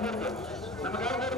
நமக்கு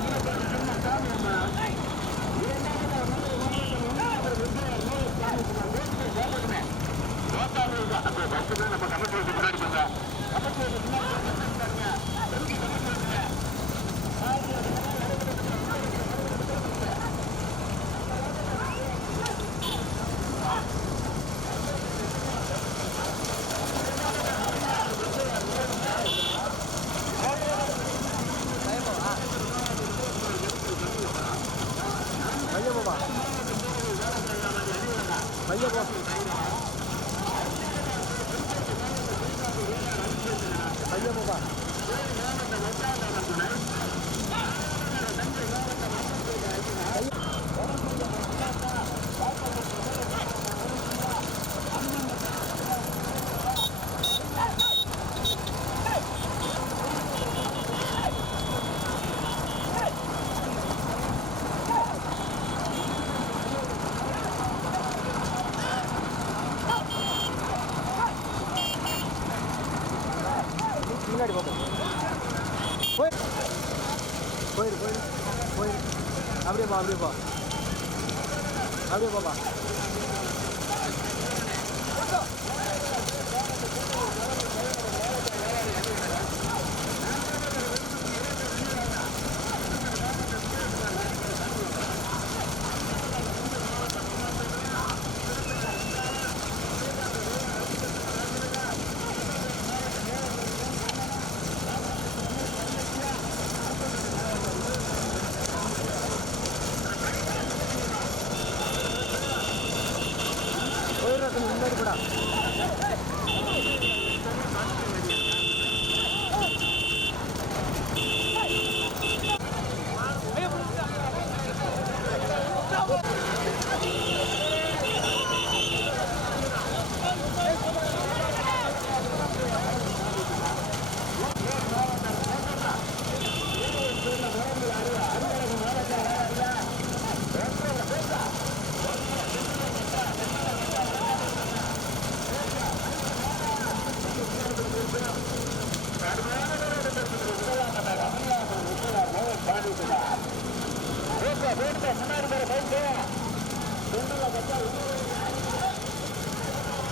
நம்ம கமிட்டி முன்னாடி பண்ணலாம் கமிட்டி முன்னாடி अरे बाबा। अरे बाबा। కూడా.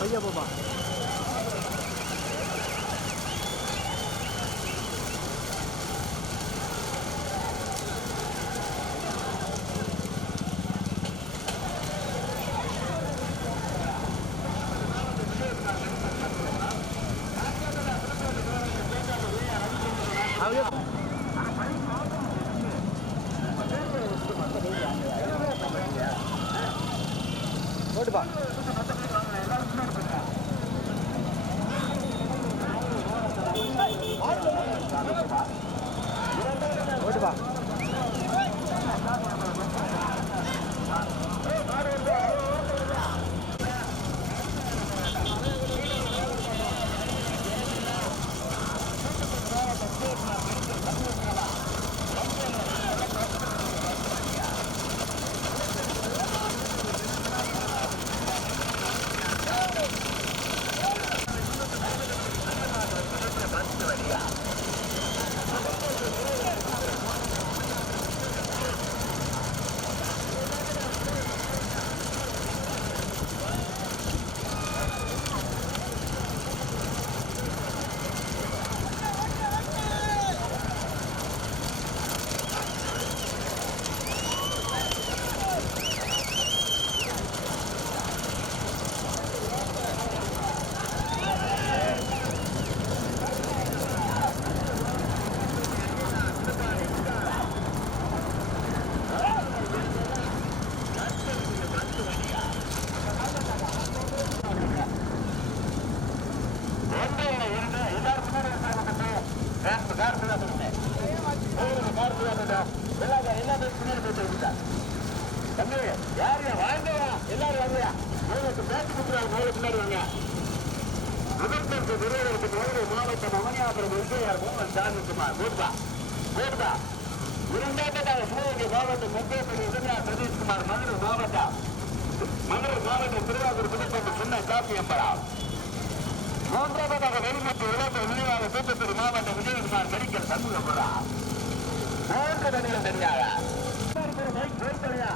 ஐயா பாப்பா. 吧。சாமிக்குமார் போடுதா சிவகங்கை மாவட்டம் முப்பேப்பள்ளி உதவியார் சதீஷ்குமார் மதுரை மாவட்டம் மதுரை மாவட்டம் திருவாரூர் புதுப்பட்டு சின்ன காப்பி அம்பரா மூன்றாவதாக வெளிமட்டு விளையாட்டு விரிவாக தூத்துக்குடி மாவட்டம் விஜயகுமார் மெடிக்கல் சண்முகபுரா. மூன்று நடிகள் தெரியாத? போய்த்தலையா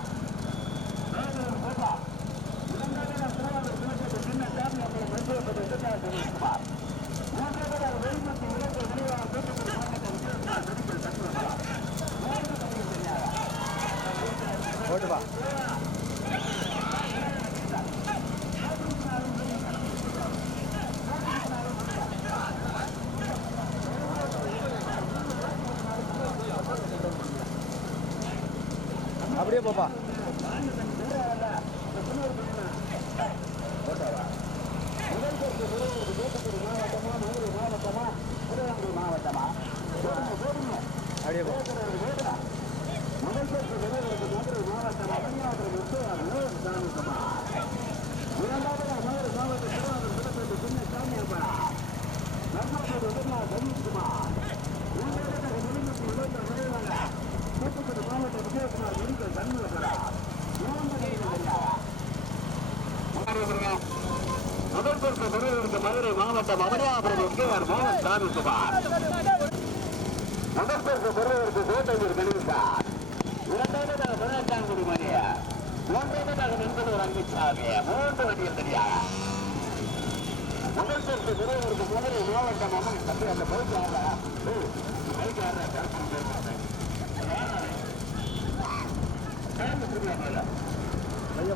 ஓட்டுப்பா அப்படியே போப்பா அப்படியே போ முதல் பொறுப்பு பெறுவதற்கு மதுரை மாவட்டம் அமலாபுரம் கேஆர் மோகன் சாமிக்குமார் முதல் பொறுப்பு பெறுவதற்கு கோட்டையூர் கணிவித்தார் இரண்டாவதாக பதினெட்டாங்குடி மணிய. மூன்றாவதாக நண்பர் ரங்கசாமி மூன்று வண்டியில் தெரியாத முதல் பொறுப்பு பெறுவதற்கு மதுரை மாவட்டம் அமன் தம்பி அந்த பைக் ஆடுறா பைக் ஆடுறா கருப்பு பேசுறேன் ஐயா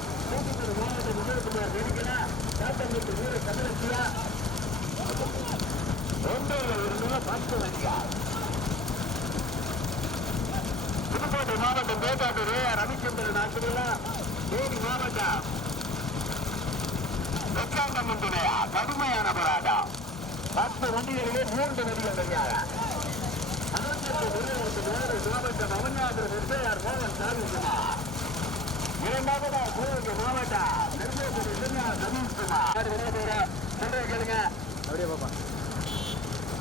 தூத்துக்குடி மாவட்டம் விஜயகுமார் நெருங்கினா காட்டம்பட்டு வீர கமலசியா ஒன்றில் இருந்தா பத்து வண்டியா புதுக்கோட்டை மாவட்டம் பேட்டாட்டூர் ரவிச்சந்திரன் ஆசிரியரா தேனி மாவட்டம் வெக்காந்தம்மன் துணையா கடுமையான போராட்டம் பத்து வண்டிகளிலே மூன்று நடிகள் தெரியாத மாவட்டம் அவனியாபுரம் எஸ்ஐஆர் மோகன் சாமிக்குமார் இரண்டாவதா சிவகங்கை மாவட்டம் திருப்பூர் இளைஞா சதீஷ்குமார். சொல்றேன் கேளுங்க. அப்படியே பாப்பா.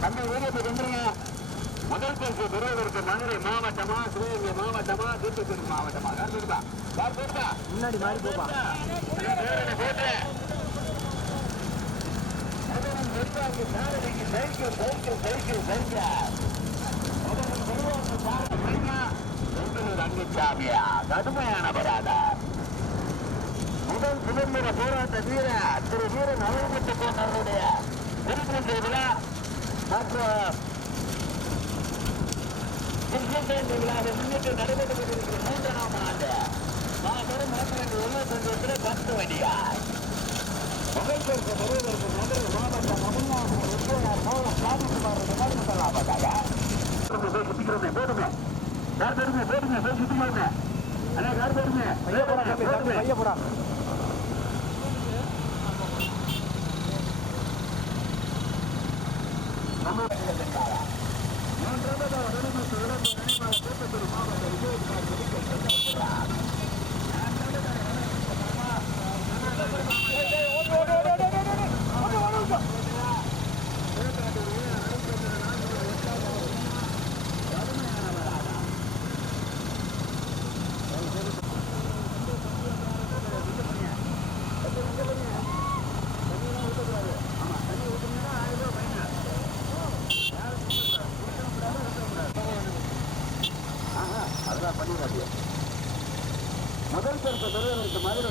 தம்பி வீரத்தை வந்துருங்க. முதல் பரிசு பெறுவதற்கு மதுரை மாவட்டமா சிவகங்கை மாவட்டமா தூத்துக்குடி மாவட்டமா? சொல்லுதா யார் சொல்லுதா முன்னாடி மாறி போப்பா. கடுமையான பராதா முதல் சுதந்திர போராட்ட வீர திரு வீரன் அலுவலகத்து போன்றவருடைய திருப்பதி விழா மற்றும் கிருஷ்ணஜெயந்தி விழாவை முன்னிட்டு நடைபெற்று கொண்டிருக்கிற மூன்றாம் ஆண்டு மாபெரும் மாற்றம் உள்ள பத்து வடியார் மகிழ்ச்சிக்கு வருவதற்கு மதுரை மாவட்டம் தமிழ்நாடு உத்தியோகர் மோகன் சாமிக்குமார் முதலாவதாக. போடுங்க யார் பேருங்க? போடுங்க போய் சுத்தி பாருங்க அண்ணா யார் பேருங்க? ஐயா போடா தம்பி தம்பி ஐயா போடா அதெல்லாம் பண்ணிடாது முதல் பரிசு பெறுவதற்கு மதுரை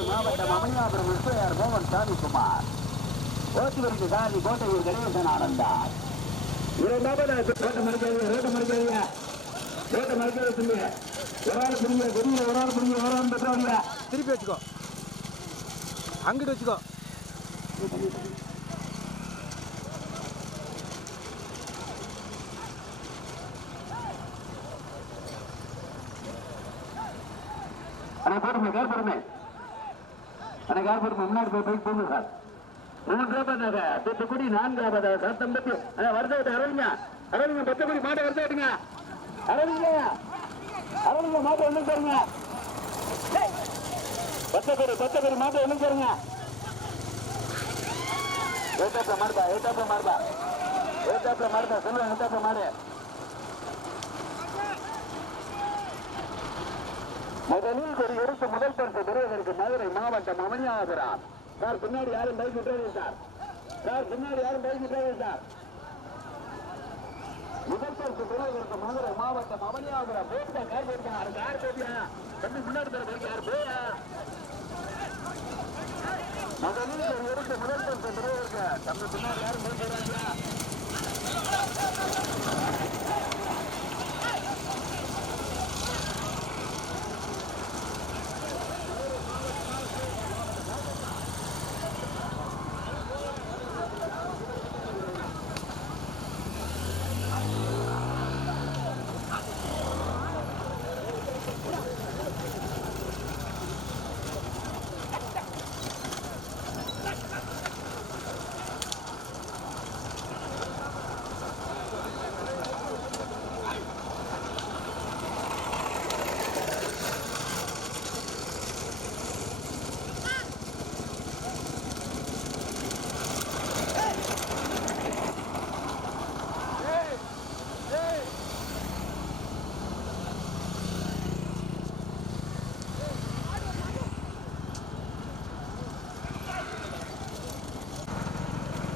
அமனியாபுரம் எஸ்ஐஆர் மோகன் சாமிக்குமார் ஓட்டுவருக்கு சாதி கோட்டையூர் கணேசன் ஆனந்தார் இரண்டாவது ரோட்ட மறுக்கிறது ரோட்ட மறுக்கிறது ரோட்ட மறுக்கிறது சொல்லி ஒரு ஆள் பிடிங்க வெளியில ஒரு ஆள் பிடிங்க ஒரு ஆள் பெற்றவங்க. திருப்பி வச்சுக்கோ. அங்கிட்டு வச்சுக்கோ. அண்ணா போடுங்க கார் போடுங்க அண்ணா கார் போடுங்க முன்னாடி போய் போய் போங்க சார் மூன்றாவதாக தூத்துக்குடி நான்காவதாக சத்தம்பட்டி வருதாட்டு அரவிங்க அரவிங்க பத்தக்குடி மாட்டை வருதாட்டுங்க அரவிங்க அரவிங்க மாட்டை ஒண்ணு பாருங்க. பத்தக்குடி பத்தக்குடி மாட்டை ஒண்ணு மாடுதா ஏத்தாப்புல மாடுதா ஏத்தாப்புல மாடுதா சொல்லுங்க ஏத்தாப்புல மாடு. முதலில் ஒரு எடுத்து முதல் பரிசு பெறுவதற்கு மதுரை மாவட்டம் அமையாபுரம் சார் பின்னாடி யாரும் பைக் விட்டுறது சார். சார் பின்னாடி யாரும் பைக் விட்டுறது சார். முதல் பரிசு பெறுவதற்கு மதுரை மாவட்டம் அவனியாபுரம் போட்டா கார் போயிருக்காங்க கார் போட்டியா தம்பி முன்னாடி தர போய் யார்? போயா. முதலில் ஒரு எடுத்து முதல் பரிசு பெறுவதற்கு தம்பி பின்னாடி யாரும் போய் போறாங்களா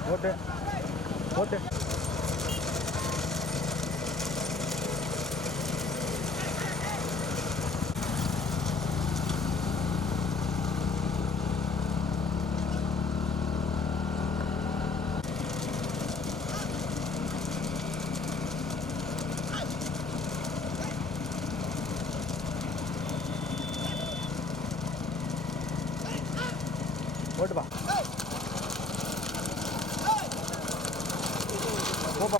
போட்டு போட்டு போட்டுப்பா போப்பா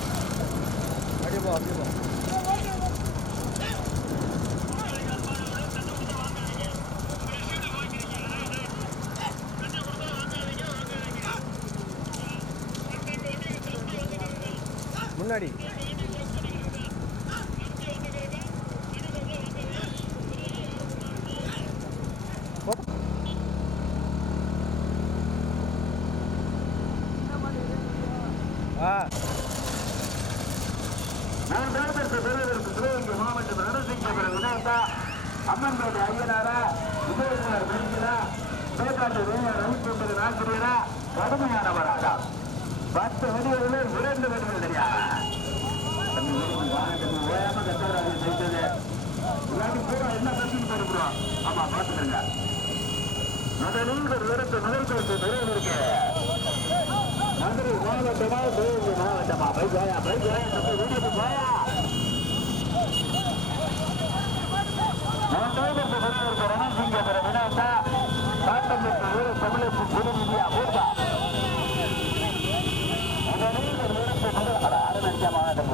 அப்படியே போ. அப்படியே போ முன்னாடி போ. ஆ மூன்றாவது பெறுவதற்கு சிவகங்கை மாவட்டம் நரசிங்கபுரம் விநாயகா அம்மன்பேட்டை ஐயனாரா விஜயகுமார் பெருங்களா சேக்காட்டு வேணர் ரவிக்கும்பது நாசிரியரா கடுமையானவராக. பத்து வெடிகளில் இரண்டு வடிகள் தெரியா? என்ன கட்டின்னு போயிருக்கிறோம் ஆமா பார்த்துக்கங்க. முதலில் ஒரு இடத்து முதல் பரிசு பெறுவதற்கு மதுரை மாவட்டமா? சிவகங்கை மாவட்டமா பைக்காயா பைக்காயா நம்ம வீட்டுக்கு போயா. மூன்றாவது பெறுவதற்கு ரணசிங்கபுர வினாசா காட்டம்பட்டு வீர தமிழப்பு புதுமிதியா ஊர்தா முதலில் ஒரு இடத்து முதல் அட ஆரம்பிச்சா மாவட்டம்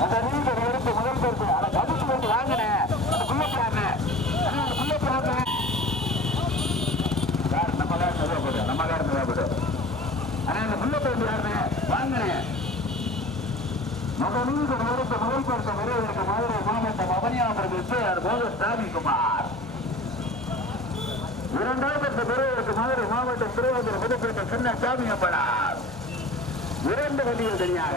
முதலில் ஒரு இடத்து முதல் பரிசு அட கபுக்கு வந்து வாங்கினேன் குள்ளப்பியாருன்னு குள்ளப்பியாருன்னு சார் நம்ம கார் தேவைப்படு நம்ம கார் தேவைப்படு ஆனா இந்த முன்ன போய் யாருன்னு வாங்கினேன் முதலில் ஒரு இடத்து முதல் பரிசு பெறுவதற்கு மதுரை மாவட்டம் அவனியாபுரம் பேர் போது சாமிக்குமார் இரண்டாவது பெறுவதற்கு மதுரை மாவட்டம் புதுப்பேட்டை சின்ன இரண்டு வண்டிகள் தனியாக.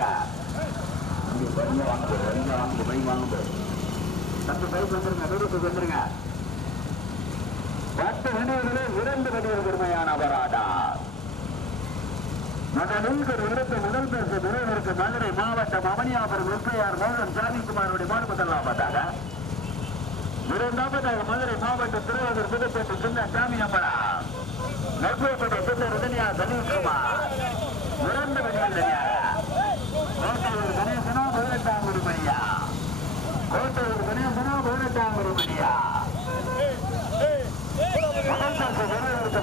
பத்து பைக் வந்துருங்க நூறுக்கு வந்துருங்க பத்து இரண்டு வண்டிகள் பெருமையான முதலில் ஒரு முதல் பேச பெறுவதற்கு மதுரை மாவட்டம் அவனியாபுரம் வெப்பையார் மோகன் சாமிக்குமாருடைய மாடு பார்த்தாங்க. இரண்டாவதாக மதுரை மாவட்டம் திருவாரூர் புதுப்பேட்டை சின்ன சாமி அம்மனா. நெற்பேட்டை சின்ன ரஜினியா சலீஷ்குமார் இரண்டு வண்டிகள் தனியாக கணேசனா பதினெட்டாம் உரிமையா கோட்டையூர் கணேசனா பதினெட்டாம் மணியா.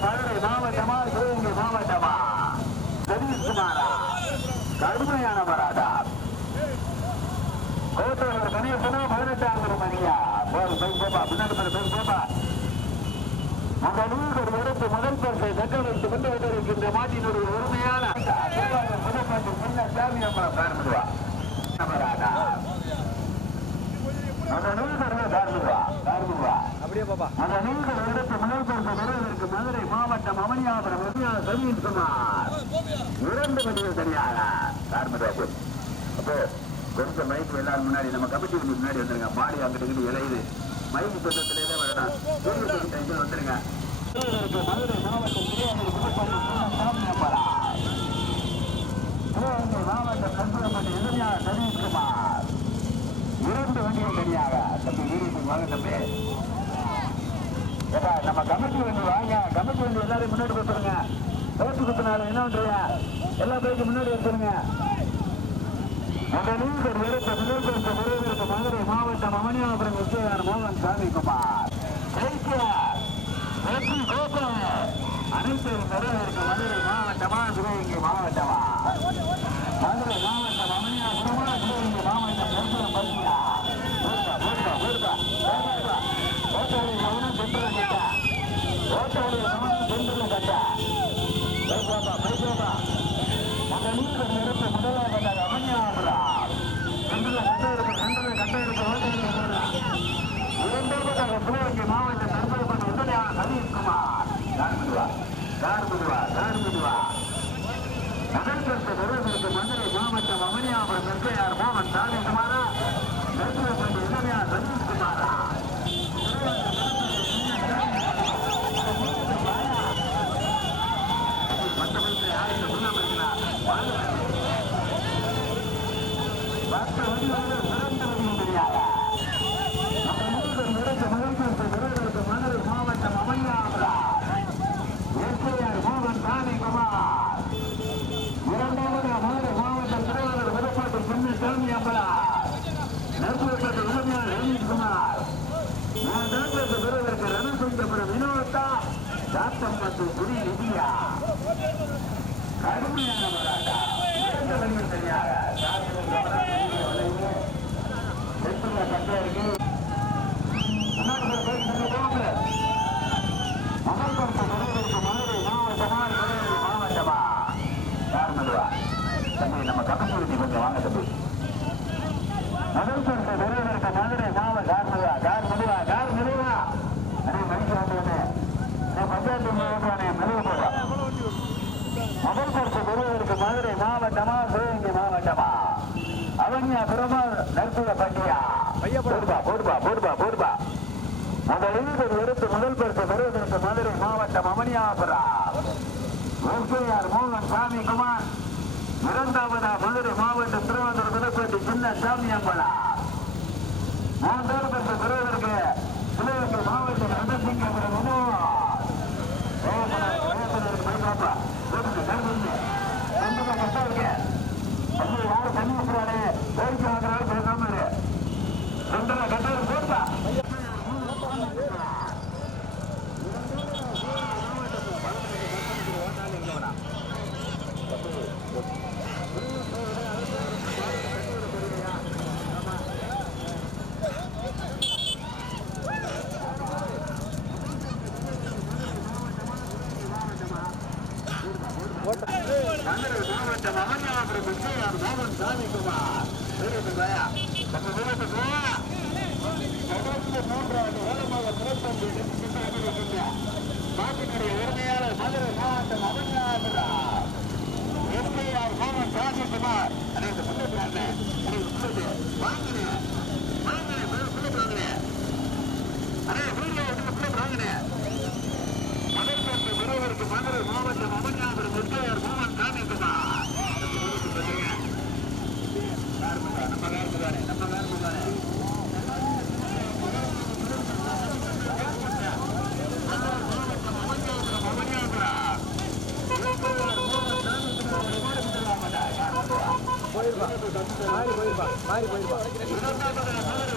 மதுரை மாவட்டமா சிவகங்கை மாவட்டமா? சதீஷ்குமாரா கடுமையான பராதா கோட்டையூர் கணேசனா பதினெட்டாம் மணியா. போர் போய் போப்பா பின்னாடி போப்பா நூல்கள் எடுத்து முதல் பரிசை தக்க வைத்து கொண்டு வந்திருக்கின்ற மாட்டினுடைய உரிமையான முதல் பரிசு முன்ன சாமியம்மன் பார்த்துவா. பராதா அந்த நூல்கள் பார்த்துவா. பார்த்துவா. அப்படியே பாப்பா. அந்த நீங்கள் எடுத்து முதல் பரிசு பெறுவதற்கு மதுரை மாவட்டம் அவனியாபுரம் விஜயா சமீன் குமார். இரண்டு பதிவு சரியாக. கார்மராஜ் அப்போ கொஞ்சம் மைக்கு எல்லாரும் முன்னாடி நம்ம கமிட்டி முன்னாடி வந்துருங்க. மாடி அங்கிட்டு இங்கிட்டு இலையுது மைக்கு சொந்தத்திலே தான் வரணும் சூரிய டைம் வந்துருங்க. மதுரை மாவட்டம் திருவாரூர் புதுப்பள்ளி சாமியம்பலா சிவகங்கை மாவட்டம் கம்பளப்பட்டி இளைஞா சதீஷ்குமார். இரண்டு வண்டிகள் தனியாக. தம்பி வீரத்தில் வாங்க தம்பி. ஏப்பா, நம்ம கமிட்டி வண்டி வாங்க. கமிட்டி வண்டி எல்லாரும் முன்னாடி கொடுத்துருங்க பேச்சு குத்துனால என்ன பண்றீங்க? எல்லா பேருக்கு முன்னாடி வச்சுருங்க உங்க நீங்கள் எடுத்த முதல் மதுரை மாவட்டம் அமனியாபுரம் விஜயார் மோகன் சாமி குமார் வெற்றி கோபுரம் அனைத்து பெறுவதற்கு மதுரை மாவட்டமா சிவகங்கை மாவட்டமா மதுரை மாவட்டம் அமனியாபுரமா சிவகங்கை மாவட்டம் நெருப்புறம் பகுதியா சதீஷ்குமார் கார்முதுவா கார்முதுவா கார்முதுவா நகர்கருத்து பெறுவதற்கு மதுரை மாவட்டம் அமனியாபுரம் எஸ்ஐஆர் மோகன் சாமிக்குமாரா நெருப்பட்டி இளைஞா சதீஷ்குமாரா மற்றவர்களுக்கு யாருக்கு சொல்லாம இருக்கிறார் மற்ற வழிகளில் சிறந்த வழியும் தெரியாத நம்ம மூன்று நிறுத்த முதல்வருக்கு பெறுவதற்கு மதுரை மாவட்டம் அமனியாபுரம் எஸ்ஐஆர் மோகன் சாமிக்குமார் இரண்டாவது மதுரை மாவட்டம் திருவாரூர் விருப்பாட்டு சின்ன சாமி அம்பலா நெருப்பட்டு இளைஞர் ரவீஷ்குமார் மூன்றாவது பெறுவதற்கு ரணசுந்தபுரம் வினோதா சாத்தம்பட்டு குடி நிதியா கடுமையான போராட்டா இரண்டு வழிகள் சரியாக சாத்தம் சென்றுள்ள கட்டை இருக்கு முன்னாடி போய் போய் சென்று போங்க முதல் பரிசு பெறுவதற்கு மதுரை மாவட்டமா சிவகங்கை மாவட்டமா யார் மெதுவா தம்பி நம்ம கமிட்டி விதி கொஞ்சம் வாங்க தம்பி முதல் பரிசு பெறுவதற்கு மதுரை மாவட்ட கார் மெதுவா கார் மெதுவா கார் மெதுவா அண்ணே மணிக்கு வந்தவனே நான் பஞ்சாயத்து ஓட்டுவானே மெதுவா போவா முதல் பரிசு பெறுவதற்கு மதுரை மாவட்டமா சிவகங்கை மாவட்டமா அவனியா பெருமாள் நற்புற பண்டியா பையா போடு. போடுப்பா போடுப்பா போடுப்பா போடுப்பா முதலில் எடுத்து முதல் பரிசு பெறுவதற்கு மதுரை மாவட்டம் அமனியாபுரா எஸ்ஐஆர் மோகன் சாமி குமார் இரண்டாவதா மதுரை மாவட்டம் திருவாரூர் விருப்பட்டி சின்ன சாமி அம்பலா பெறுவதற்கு சிவகங்கை மாவட்டம் ரத்தசிங்கபுரம் யாரு தண்ணி கோரிக்கை வாங்குறாரு பேசாம ரெண்டரை வீரத்துக்குள்ளயா உரிமையாளர் மதுரை மாவட்டம் அமர்நாபுரம் எஸ்ஐஆர் மோகன் சாமிக்குமார் அனைத்து முன்னேற்ற வாங்கினேன் வாங்கினேன் முன்னேற்ற வாங்கினேன் அண்ணே வீடியோ எடுத்து வாங்கினேன் மதற்கு பெறுவதற்கு மதுரை மாவட்டம் அமர்நாபுரம் எஸ்ஐஆர் மோகன் சாமிக்குமார் மாறி போயிருப்பா மாறி போயிருப்பா.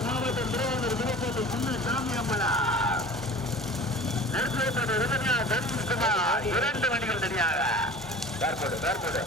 மாவட்டம் திருவாரூர் விழுப்புரத்து இரண்டு மணிகள் தனியாக தொடர்ந்து